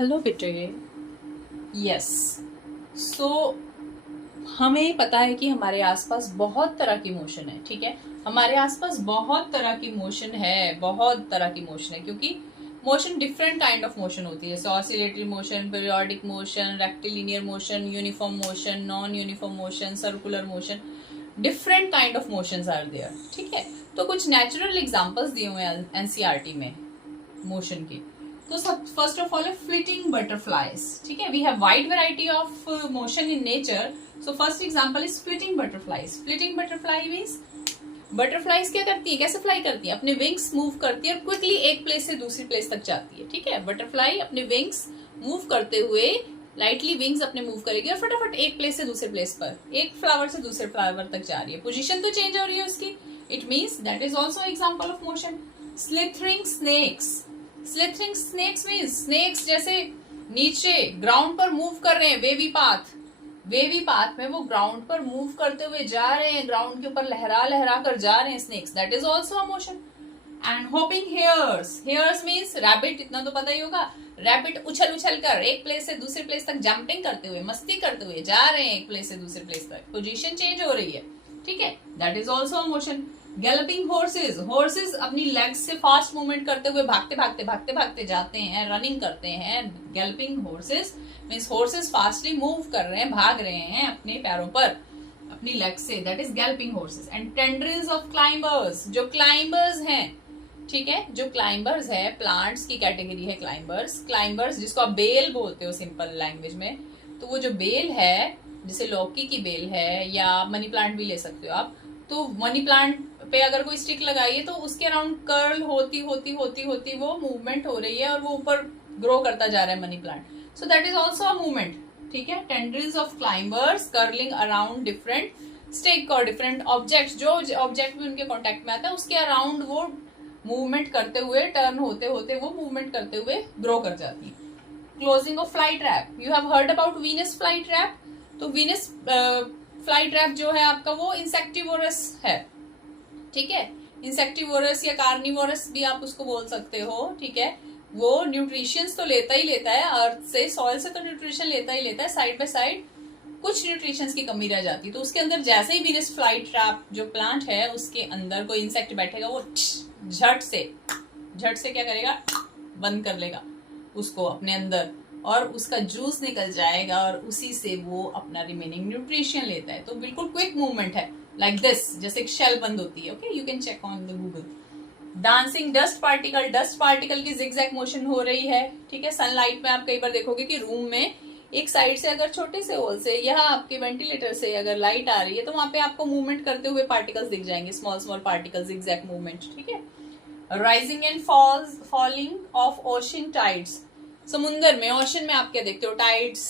Hello बेटे। Yes. सो हमें पता है कि हमारे आसपास बहुत तरह की मोशन है, ठीक है। हमारे आसपास बहुत तरह की मोशन है, बहुत तरह की मोशन है, क्योंकि motion different kind of motion होती है, जैसे oscillatory motion, periodic motion, rectilinear motion, uniform motion, non uniform motion, circular motion. Different kind of motions are there, ठीक है। तो कुछ नेचुरल एग्जांपल्स दिए हुए हैं एनसीईआरटी में मोशन की। तो सब फर्स्ट ऑफ ऑल है फ्लिटिंग बटरफ्लाईज, ठीक है। We have wide variety of motion in nature. So first example is flitting butterflies. Flitting butterfly means butterflies क्या करती है, कैसे फ्लाई करती है, अपने विंग्स मूव करती है और क्विकली एक प्लेस से दूसरी प्लेस तक जाती है, ठीक है। बटरफ्लाई अपने विंग्स मूव करते हुए लाइटली विंग्स अपने मूव करेगी और फटाफट एक प्लेस से दूसरे प्लेस पर, एक फ्लावर से दूसरे फ्लावर तक जा रही है, पोजीशन तो चेंज हो रही है उसकी। It means that is also example of motion. Slithering snakes. Slithering snakes means snakes जैसे नीचे ग्राउंड पर मूव कर रहे हैं, वेवी पाथ, वेवी पाथ में वो ग्राउंड पर मूव करते हुए जा रहे हैं, ग्राउंड के ऊपर लहरा लहरा कर जा रहे हैं snakes, that is also a motion. And hopping hares. Hares means rabbit, इतना तो पता ही होगा। रैबिट उछल उछल कर एक प्लेस से दूसरे प्लेस तक जंपिंग करते हुए, मस्ती करते हुए जा रहे हैं एक प्लेस से दूसरे प्लेस तक, पोजीशन चेंज हो रही है, ठीक है, that is also a motion. Galloping horse's. Horse's अपनी लेग्स से फास्ट मूवमेंट करते हुए भागते भागते भागते भागते जाते हैं, रनिंग करते हैं। Galloping horse's means horse's fastly move कर रहे हैं, भाग रहे हैं अपने पैरों पर, अपनी लेग्स से, that is galloping horse's. And tendrils of climbers. जो क्लाइंबर्स हैं, ठीक है, जो क्लाइंबर्स है, प्लांट्स की कैटेगरी है क्लाइंबर्स। क्लाइंबर्स जिसको आप बेल बोलते हो सिंपल लैंग्वेज में, तो वो जो बेल है, जैसे लौकी की बेल है या मनी प्लांट भी ले सकते हो आप, तो मनी प्लांट पे अगर कोई स्टिक लगाइए तो उसके अराउंड कर्ल होती होती होती होती वो मूवमेंट हो रही है और वो ऊपर ग्रो करता जा रहा है money plant, so that is also a movement, ठीक है। Tendrils of climbers curling around different stick और डिफरेंट ऑब्जेक्ट, जो ऑब्जेक्ट भी उनके कॉन्टेक्ट में आता है उसके अराउंड वो मूवमेंट करते हुए, टर्न होते होते वो मूवमेंट करते हुए ग्रो कर जाती है। Closing of fly trap. You have heard about Venus fly trap. तो वीनस फ्लाई ट्रैप जो है आपका वो इंसेक्टिवोरस है, ठीक है। इंसेक्टिवोरस या कार्निवोरस भी आप उसको बोल सकते हो, ठीक है। वो न्यूट्रिशंस तो लेता ही लेता है अर्थ से, सॉइल से तो न्यूट्रिशन लेता ही लेता है, साइड बाय साइड कुछ न्यूट्रिशंस की कमी रह जाती है, तो उसके अंदर जैसे ही वीनस फ्लाई ट्रैप जो प्लांट है उसके अंदर कोई इंसेक्ट बैठेगा, वो झट से क्या करेगा, बंद कर लेगा उसको अपने अंदर और उसका जूस निकल जाएगा और उसी से वो अपना रिमेनिंग न्यूट्रिशन लेता है। तो बिल्कुल क्विक मूवमेंट है, लाइक दिस, जैसे एक शेल बंद होती है, okay, you can check on the Google. Dancing dust particle. Dust particle की जिगजैग मोशन हो रही है, ठीक है। सनलाइट में आप कई बार देखोगे कि रूम में एक साइड से अगर छोटे से होल से या आपके वेंटिलेटर से अगर लाइट आ रही है तो वहां पे आपको मूवमेंट करते हुए पार्टिकल्स दिख जाएंगे, small small particles, zigzag movement, ठीक है। Rising and falling of ocean tides. समुंदर में, ओशन में आप क्या देखते हो, टाइड्स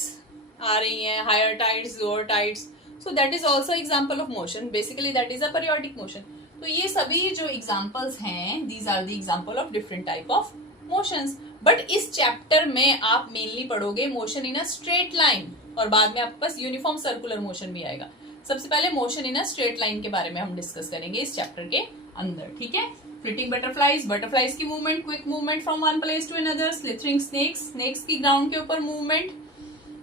आ रही हैं, higher tides, lower tides, so that is also example of motion, basically that is a periodic motion. तो ये सभी जो एग्जाम्पल्स हैं, these are the example of different type of motions. But इस चैप्टर में आप मेनली पढ़ोगे motion in a straight line और बाद में आपके पास यूनिफॉर्म सर्कुलर मोशन भी आएगा। सबसे पहले motion in a straight line के बारे में हम डिस्कस करेंगे इस चैप्टर के अंदर, ठीक है। फ्लिटिंग बटरफ्लाईज, बटरफ्लाईज की movement, quick movement from one place to another. Slithering snakes, snakes की ग्राउंड के ऊपर movement,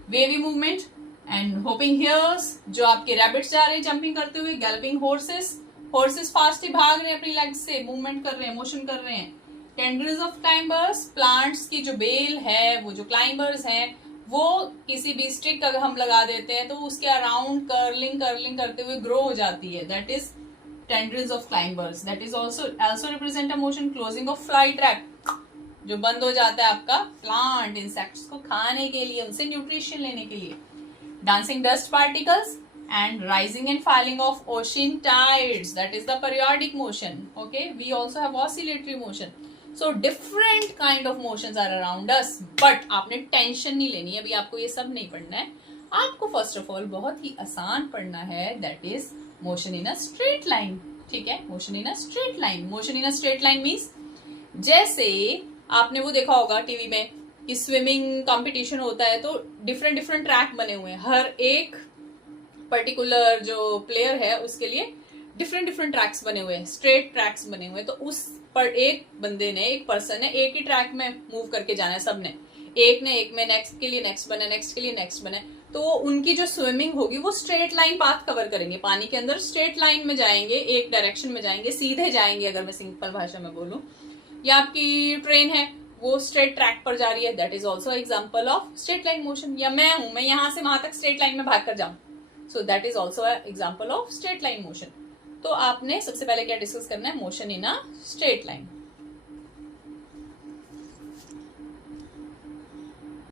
wavy movement. And hopping hares, जो आपके रैबिट्स जा रहे हैं जंपिंग करते हुए। गैलपिंग हॉर्सेस, हॉर्सेस फास्ट ही भाग रहे हैं अपनी लेग्स से, मूवमेंट कर रहे हैं, मोशन कर रहे हैं। टेंड्रिल्स ऑफ क्लाइंबर्स, प्लांट्स की जो बेल है, वो जो क्लाइंबर्स हैं वो किसी भी स्टिक अगर हम लगा देते हैं तो उसके अराउंड कर्लिंग कर्लिंग करते हुए ग्रो हो जाती है, that is tendrils of climbers, that is also represent a motion. Closing of fly trap, जो बंद हो जाता है आपका प्लांट इंसेक्ट्स को खाने के लिए, उनसे न्यूट्रिशन लेने के लिए। Dancing dust particles and rising and falling of ocean tides, that is the periodic motion, okay. We also have oscillatory motion, so different kind of motions are around us. But आपने tension नहीं लेनी है, अभी आपको ये सब नहीं पढ़ना है। आपको फर्स्ट ऑफ ऑल बहुत ही आसान पढ़ना है, that is motion in a straight line, ठीक है। Motion in a straight line. Motion in a straight line means जैसे आपने वो देखा होगा टीवी में कि स्विमिंग कंपटीशन होता है तो डिफरेंट डिफरेंट ट्रैक बने हुए हैं, हर एक पर्टिकुलर जो प्लेयर है उसके लिए डिफरेंट डिफरेंट ट्रैक्स बने हुए हैं, स्ट्रेट ट्रैक्स बने हुए हैं। तो उस पर एक बंदे ने, एक पर्सन ने एक ही ट्रैक में मूव करके जाना है सबने, एक ने एक में, नेक्स्ट के लिए नेक्स्ट बने, नेक्स्ट के लिए नेक्स्ट बने, तो उनकी जो स्विमिंग होगी वो स्ट्रेट लाइन पाथ कवर करेंगे, पानी के अंदर स्ट्रेट लाइन में जाएंगे, एक डायरेक्शन में जाएंगे, सीधे जाएंगे अगर मैं सिंपल भाषा में बोलूं। या आपकी ट्रेन है वो स्ट्रेट ट्रैक पर जा रही है, that is also example of straight line motion. या मैं हूं, मैं यहां से वहां तक स्ट्रेट लाइन में भाग कर जाऊं, सो that is also example of straight line motion. तो आपने सबसे पहले क्या डिस्कस करना है, motion in a straight line.